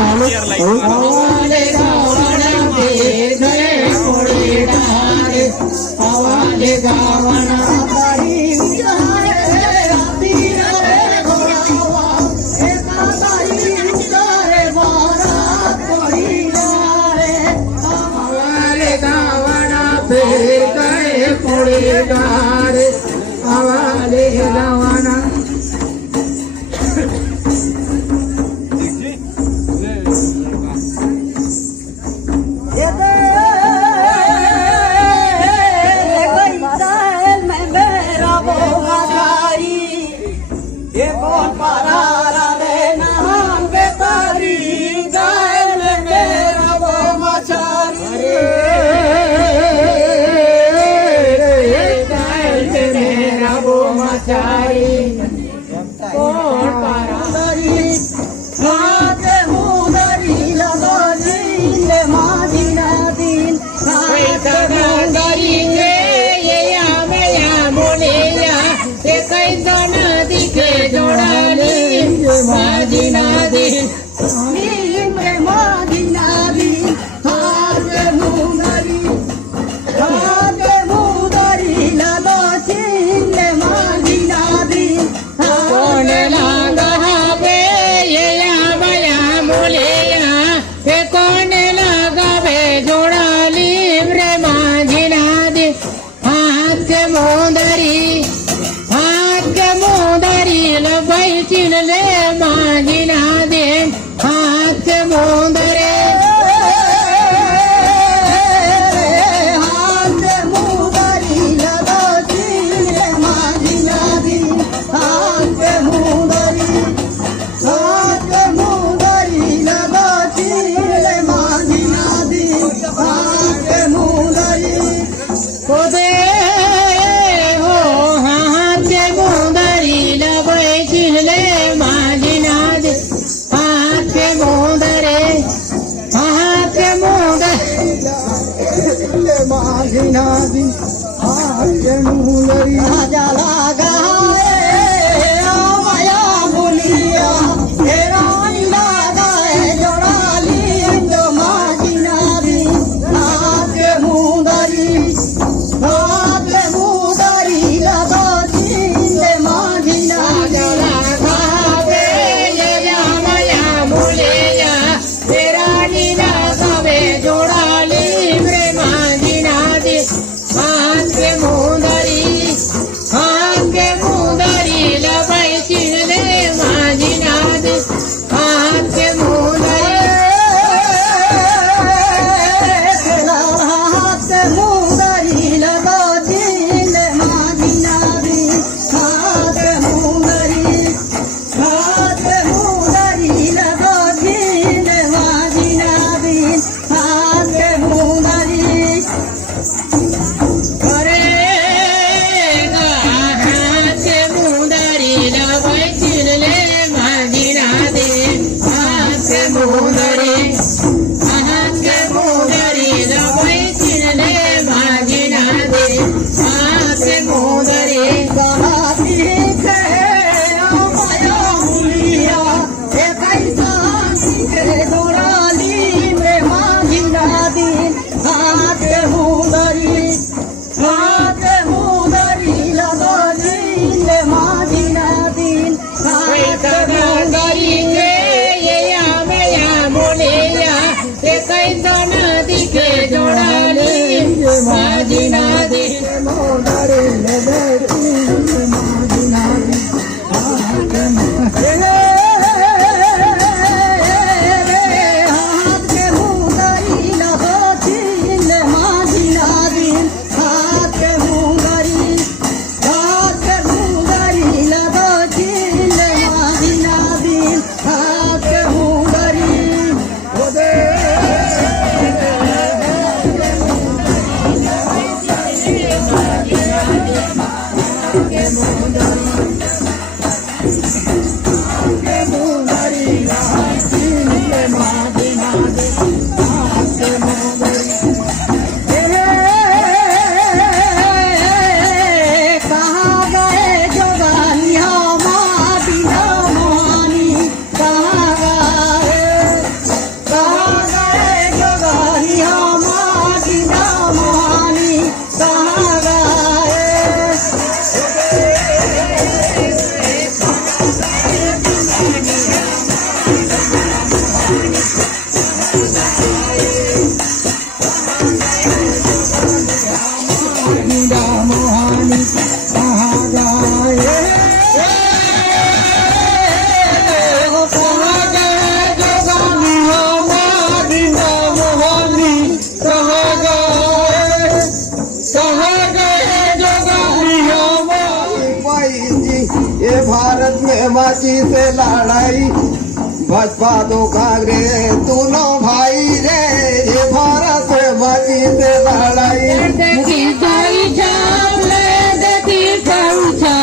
हवाले गावना पे गए कोड़ी डारे हवाले गावना तारी विचारे राती रे घोड़ावा एका तारी विचारे बारा कोड़ी डारे हवाले गावना पे गए कोड़ी डारे हवाले गावना Thank you. मोहनी कहाँ गए कहाँ गए जोगानी हमारी मोहनी कहाँ गए जोगानी हमारी भाई जी ये भारत में माची से लड़ाई भाजपा दो कांग्रेस दोनों भाई रे ये भारत में माची से लड़ाई देखी साई छाप ले देखी पहुँचा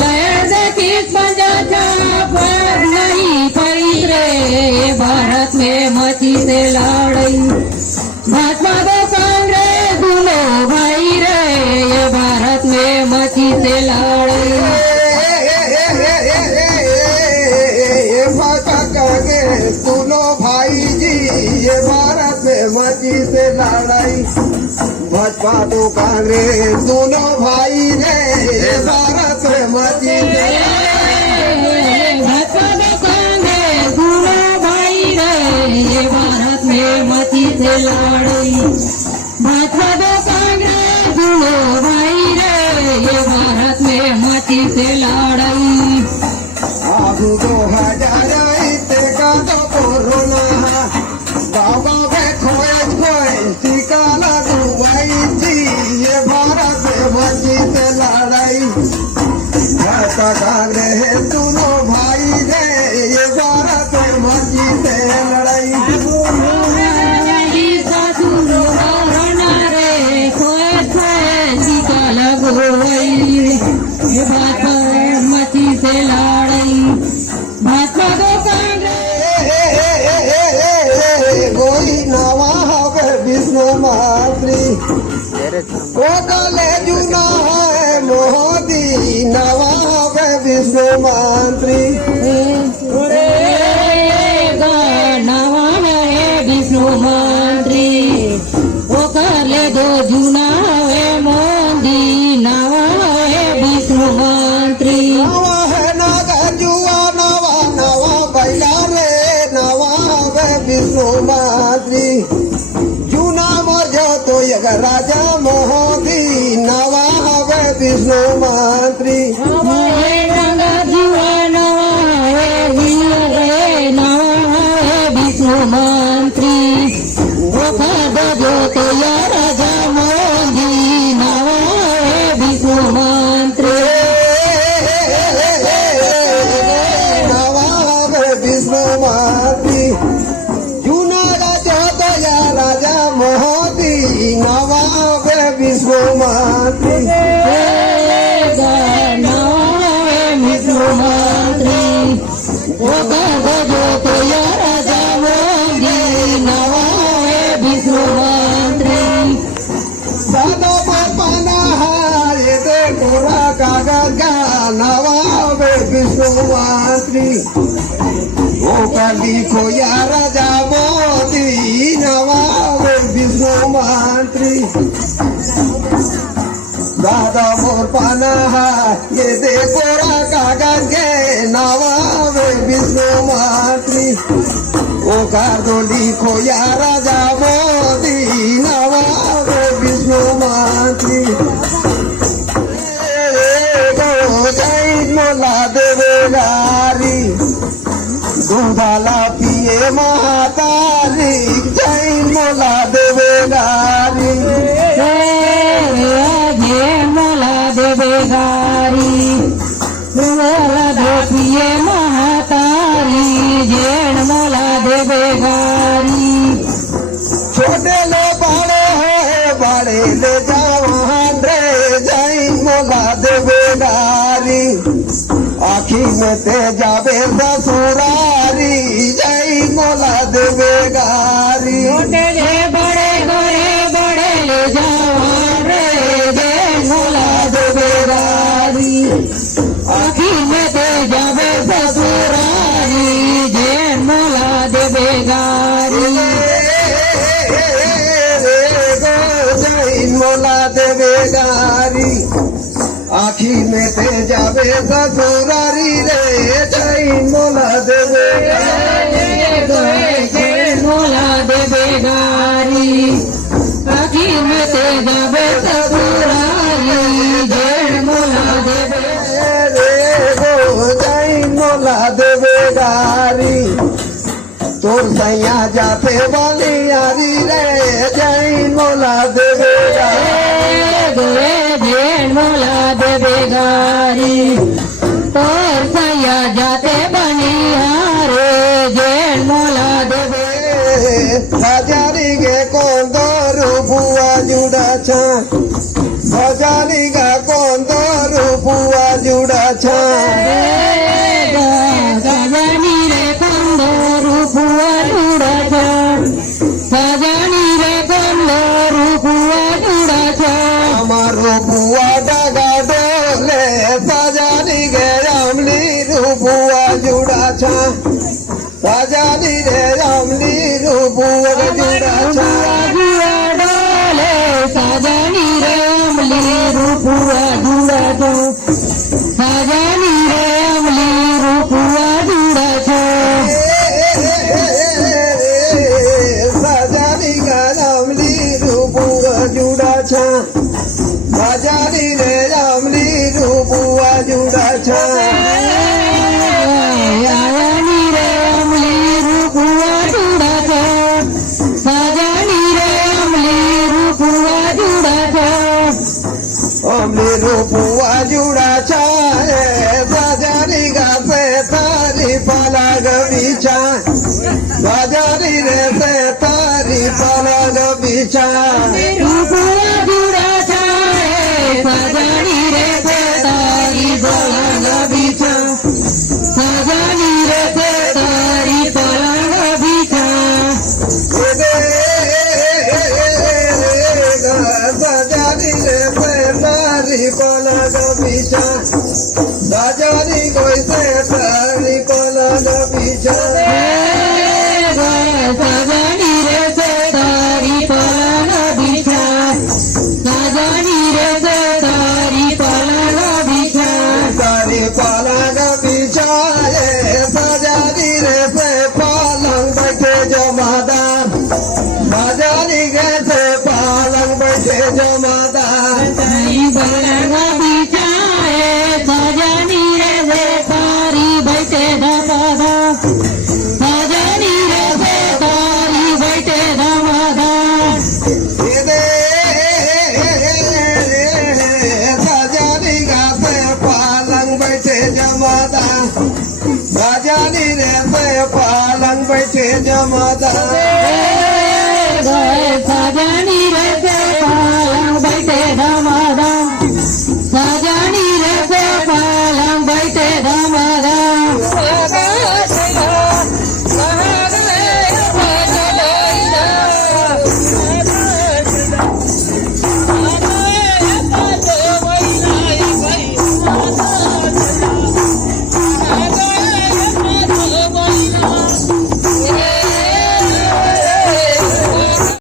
ले देखी पंजा छाप नहीं पड़ी रे भारत में मची से लड़ाई भाजपा दो कांग्रेस दोनों भाई रे ये भारत में मची से लड़ाई दोनों भाई जी ये भारत में मची से लड़ाई भाजपा तो कांग्रेस दोनों भाई रे ये भारत में मची से भाजपा दो कांग्रेस दोनों भाई रे ये भारत में मची से लड़ाई भाजपा दो कांग्रेस दोनों भाई रे ये भारत में मची से लड़ाई अब 2000 का तो कोरोना गाँव गाँव में खोए टीका लगवाई थी ये भारत में मची से लड़ाई भाजपा कांग्रेस दोनों भाई रे ये भारत में मची से लड़ाई मची से लड़ाई भाजपा दो कोई नवा हवे विष्णु मात्री वो गले जुना है मोदी नवा हवे विष्णु मंत्री नवा है विष्णु मंत्री वो कर ले दो जुना है मोदी नवा है विष्णु मंत्री नवा है नागर जुआ नवा नवा बैला रे नवा हवे विष्णु मंत्री जूना मर तो यग राजा मोदी नवा हवे विष्णु मंत्री विष्णु मंत्री वो जो तो राजा मोदी नवा है विष्णु मंत्री नवा हवे विष्णु मंत्री जूना राजा तो राजा मोदी नवा हवे विष्णु मंत्री विष्णु मंत्री वो जो तो राजा मोदी नवा है विष्णु मंत्री सादो पाना ये देखो कागज का नवा हवे विष्णु मंत्री वो कर लिखो या राजा मोदी नवा हवे विष्णु मंत्री दादा मोर पाना ये देखो कागज के नवा हवे विष्णु मंत्री वो कर दो लिखो या राजा मोदी नवा हवे विष्णु मंत्री जय मोला देवे गारी दूधाला पिए महातारी जय मोला देवे गारी मोला देवे गारी मोला पिए महातारी जैन मोला देवे गारी छोटे ले बड़े ले जवान रे जय मोला देवे गारी आखी में ते जावे ससुरारी जय मोला देवे गारी छोटे ले बड़े ले जवान रे जय मोला देवे गारी आखी में ते जावे ससुरारी जय मोला देवे गारी जय मोला देवे गारी आखी में ते जावे ससुरारी रे जय मोला देवे मोला देवे गारी आखी में ते जावे ससुरारी जय जाते बलियारी रे जैन मोला देवे गोरे जैन मोला देवे गारी और सैया जाते बनिहारे जैन मोला देवे हजारी गे कौन दो बुआ जुड़ा छा हजारी गा कौन दो बुआ जुड़ा छा सजनी रे कंदरू फुआ जुड़ा छा सजनी रे कंदरू फुआ जुड़ा छा हमारो बुआ डगा डोले सजानी गे रामली बुआ जुड़ा छा सजानी रे रामली बुआ जुड़ा छा जुड़ा डोले सजनी रे अमली रूपुआ जुड़ा छा सजनी रे अमली रूपुआ जुड़ा छा सजानी गा रामली बुआ जुड़ा छा सजानी रे रामली बुआ जुड़ा छा सजनी रे अमली रूपुआ जुड़ा छा सजनी रे अमली रूपुआ जुड़ा छा अमली बुआ जुड़ा छा सजानी गा से तारी पाला गबीचा सजानी रे से तारी पाला गबीचा रूपुआ जुड़ा छा सजनी रे तारी पलंग बिछा सजनी रे तारी पलंग बिछा सजानी रे से तारी पाला गबीचा सजानी कोई से तारी पाला गबीचा सजनी रे तारी पलंग बिछा सजनी रे तारी पलंग बिछा तारी पलंग बिछाए सजानी रे से पलंग बैठे जमादार सजानी गे से पलंग बैठे जमादार तारी पलंग बिछाए सजनी रे तारी बैठे धमादा सजनी रे तारी बैठे धमादा सजानी गा से पलंग बैठे जमादार सजानी रे से पलंग बैठे जमादार सजनी रे पलंग बैठे धमादा